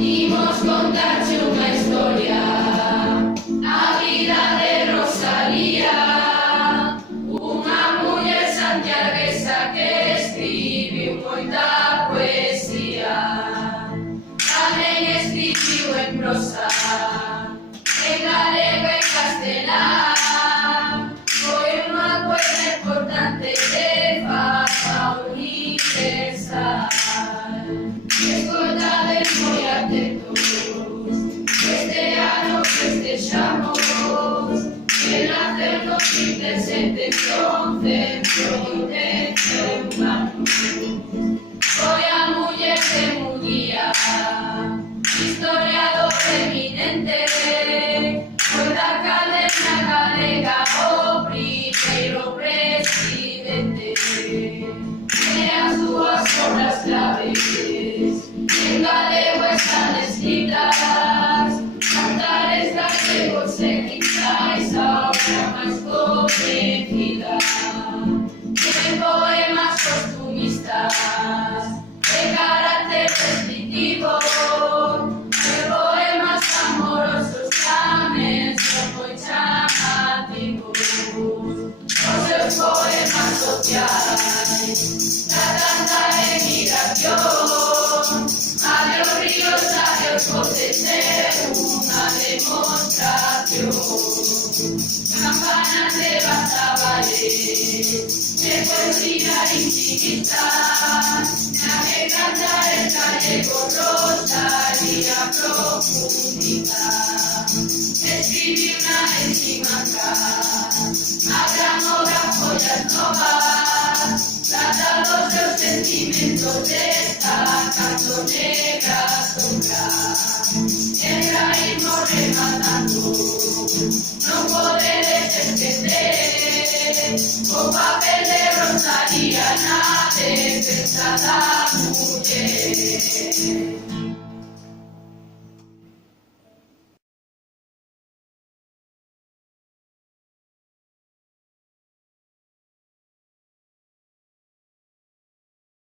Imos contarche unha historia, a vida de Rosalía, unha muller santiaguesa que escribiu moita poesía. Tamén escribiu en prosa, en galego e castelán. Foi unha poeta importante de fama universal. Escoitades moi atentos, este ano festexamos que naceu no 1781 anos. Foi a muller de Munguía, historiador eminente, foi da Academia Galega o primeiro presidente. E as súas obras claves en galego están escritas, cantares galegos e quizais a obra máis coñecida. En poemas costumistas de carácter descriptivo, e poemas amorosos tamén son moi chamativos. Os seus poemas sociais tratan da emigración, a de os ríos, a de os montes, é unha demostración. Campanas de bazabales, de poesía infinita, na que cantar el gallego Rosalía profundidad. Escribiu na Encimaca, a gran obra Follas Novas, trata dos seus sentimentos, destacando negra sombra. Entra irmos rematando, non podedes esquecer o papel de Rosalía na defensa da muller.